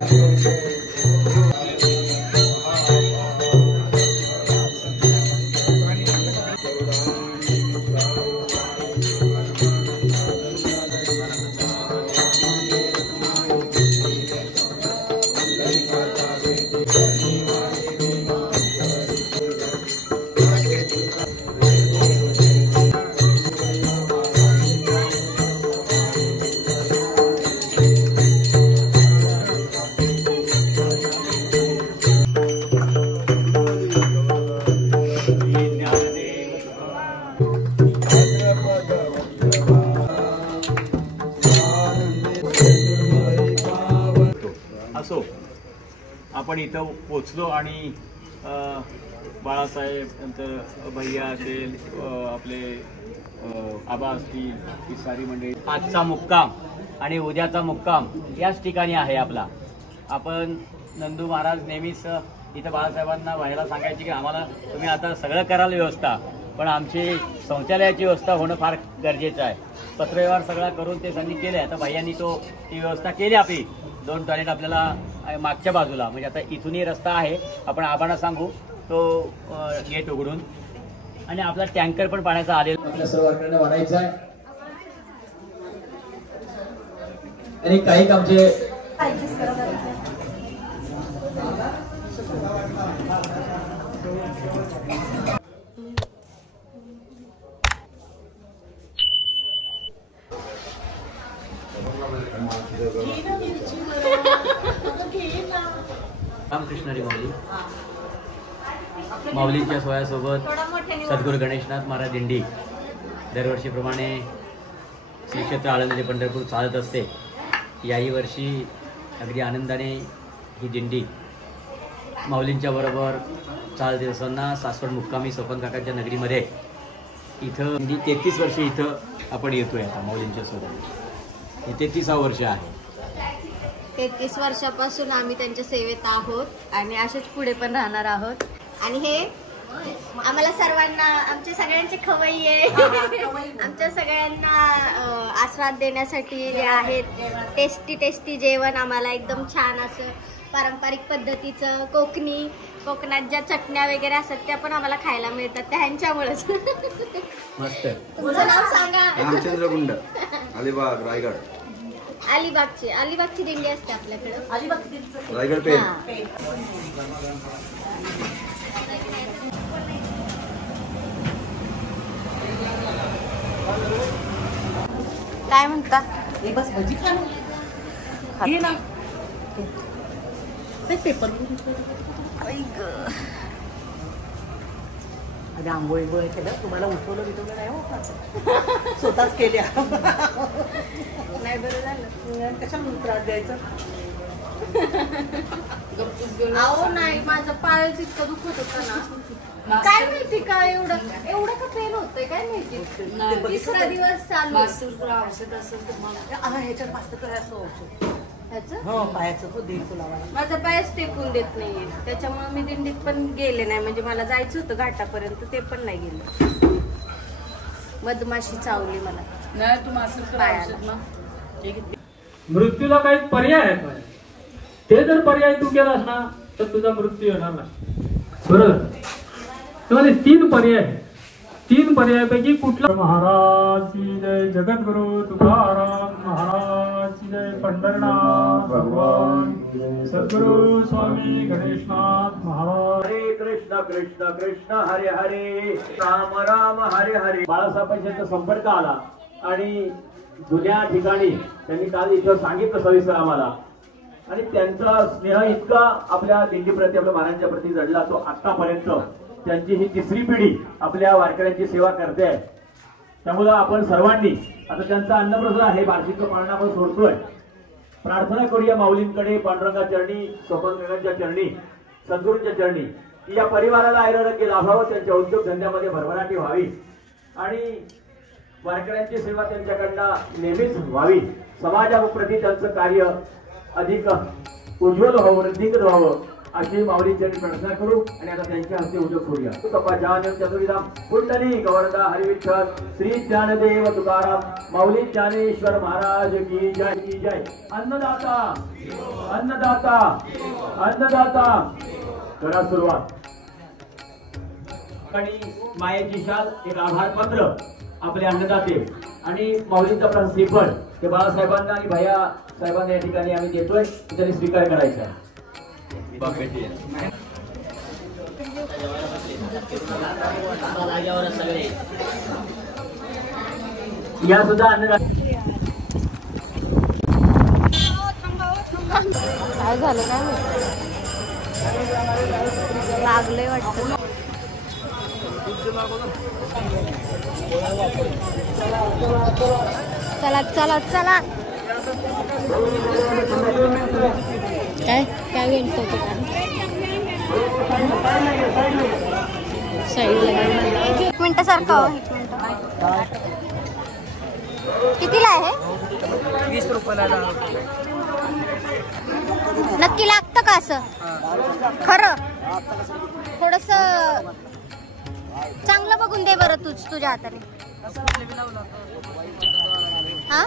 असो आपण इथं पोचलो आणि बाळासाहेब नंतर भैया असेल आपले आबा असतील ही सारी मंडळी आजचा मुक्काम आणि उद्याचा मुक्काम याच ठिकाणी आहे आपला. आपण नंदू महाराज नेहमीच इथं बाळासाहेबांना व्हायला सांगायची की आम्हाला तुम्ही आता सगळं कराल व्यवस्था, पण आमची शौचालयाची व्यवस्था होणं फार गरजेचं आहे. पत्रव्यवहार सगळा करून ते त्यांनी केलं. आता भैयांनी ती व्यवस्था केली आपली. 2 टॉयलेट आपल्याला मागच्या बाजूला, म्हणजे आता इथूनही रस्ता आहे, आपण आबांना सांगू तो गेट उघडून. आणि आपला टँकर पण पाण्याचा आलेला आपल्या सर्व वर्करांना वाढायचा आहे. आणि काही कामचे रामकृष्णरी माऊलींच्या सोहळ्यासोबत सद्गुरू गणेशनाथ महाराज दिंडी दरवर्षीप्रमाणे श्री क्षेत्र आळंदी ते पंढरपूर चालत असते. याही वर्षी अगदी आनंदाने ही दिंडी माऊलींच्या बरोबर चालत असताना सासवड मुक्कामी सोपन काकांच्या नगरीमध्ये इथं 33 वर्षे इथं आपण येतोय. आता माऊलींच्या सोबत हे 33वे वर्ष आहे. 33 वर्षापासून आम्ही त्यांच्या सेवेत आहोत आणि असेच पुढे पण राहणार आहोत. आणि हे आम्हाला सर्वांना आमच्या सगळ्यांचे खवय्ये आमच्या सगळ्यांना आस्वाद देण्यासाठी जे आहेत टेस्टी जेवण आम्हाला एकदम छान असं पारंपरिक पद्धतीचं कोकणात ज्या चटण्या वगैरे असतात त्या पण आम्हाला खायला मिळतात. त्या ह्यांच्यामुळेच. मस्त. तुमचं नाव सांगा. रामचंद्रकुंड, अलिबाग, रायगड. अलिबागची दिंडी असते आपल्याकडे. रायगड पेन. काय म्हणता? बस भजी खा ना. पेपर आंघोळी गोळे केलं. तुम्हाला उठवलं बिठवलं नाही हो स्वतःच केल्या. नाही बरं झालं. कशाला त्रास द्यायचा. अहो नाही माझं पायच इतकं दुखत होतं ना. काय माहिती का एवढं का पेन होतंय काय माहिती. 3रा दिवस चालू औषध असेल तुम्हाला ह्याच्यात मस्त असं औषध पायाचं तो देईल तुला. माझा पायच टेकून देत नाहीये. त्याच्यामुळे मी दिंडीत पण गेले नाही. म्हणजे मला जायचं होतं घाटापर्यंत ते पण नाही गेले. मधमाशी चावली मला. नाही तू मासे मृत्यूला काही पर्याय आहे का? ते जर पर्याय तू केलास ना तर तुझा मृत्यू येणार नाही. बरोबर. तुम्हाला 3 पर्याय आहे. 3 पर्यायापैकी कुठला? महाराज की जय. जगद्गुरु तुकाराम महाराज की जय. पंढरनाथ भगवान सद्गुरु स्वामी गणेशनाथ महाराज. हरे कृष्ण कृष्ण कृष्ण हरे हरे राम राम हरे हरे. बाळासाहेबांचा संपर्क आला आणि जुन्या ठिकाणी त्यांनी काल इथं सांगितलं सविस्तर आम्हाला. आणि त्यांचा स्नेह इतका आपल्या दिंडीप्रती आपल्या महाराजांच्या प्रती जडला तो आतापर्यंत त्यांची ही 3री पिढी आपल्या वारकऱ्यांची सेवा करते आहे. त्यामुळे आपण सर्वांनी आता त्यांचा अन्नप्रसाद आहे बार्शीचं पाळणं आपण सोडतोय. प्रार्थना करूया माऊलींकडे, पांडुरंगा चरणी, सोपनगंगाच्या चरणी, सद्गुरूंच्या चरणी की या परिवाराला ऐरारोग्य लाभावं, त्यांच्या उद्योगधंद्यामध्ये भरभराटी व्हावी आणि वारकऱ्यांची सेवा त्यांच्याकडनं नेहमीच व्हावी. समाजाप्रती त्यांचं कार्य अधिक उज्ज्वल व्हावं, वृद्धिंगत व्हावं अशी माऊलीची प्रार्थना करू आणि आता त्यांच्या हस्ते उद्योग करूया. तपाजान चतुर्विधाम कुंडली गवर्धा हरिविठ्ठल श्री ज्ञानदेव तुकाराम माऊली ज्ञानेश्वर महाराज की जय की जय. अन्नदाता अन्नदाता अन्नदाता करा सुरुवात. आणि मायेची शाल एक आभार पत्र आपले अन्नदाते आणि माऊलीचा प्रसाद श्रीफळ ते बाळासाहेबांना आणि भैया साहेबांना या ठिकाणी आम्ही देतोय. त्यांनी स्वीकार करायचा. या सुद्धा अन्नदाते काय झालं काय लागलंय वाटतं. चला चला चला. काय काय विणतो ते साईडला. एक मिनिट सारखं हो, एक मिनिट. कितीला आहे? 20 रुपयाला. नक्की लागतं का असं खरं? थोडस चांगलं बघून दे बरं तुझ्या हाताने. हा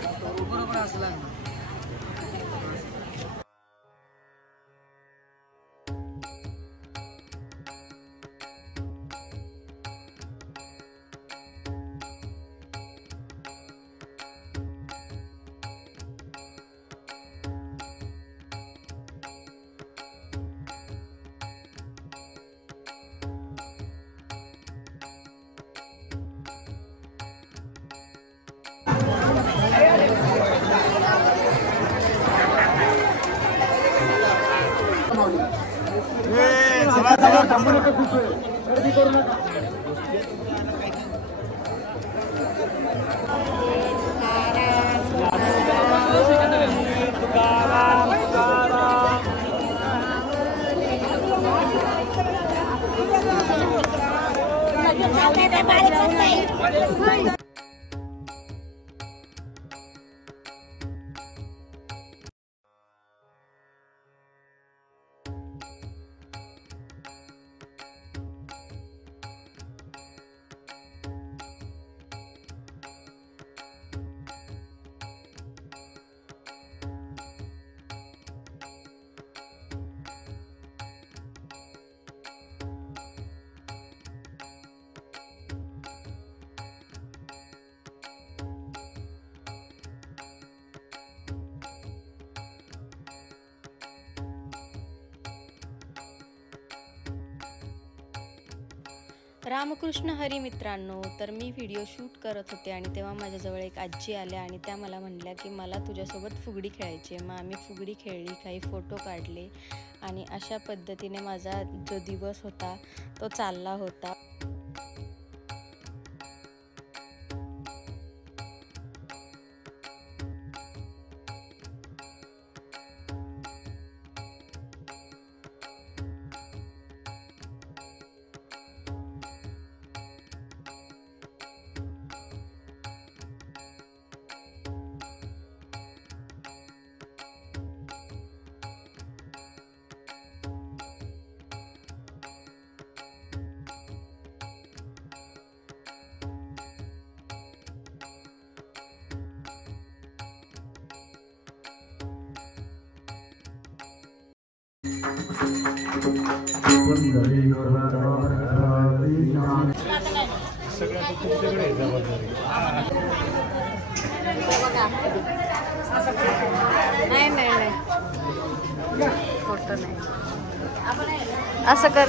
रामकृष्ण हरी मित्रांनो, तर मी व्हिडिओ शूट करत होते आणि तेव्हा माझ्याजवळ एक आजी आल्या आणि त्या मला म्हणल्या की मला तुझ्यासोबत फुगडी खेळायची आहे. मग आम्ही फुगडी खेळली, काही फोटो काढले आणि अशा पद्धतीने माझा जो दिवस होता तो चालला होता. नाही नाही नाही फोटो नाही असं कर.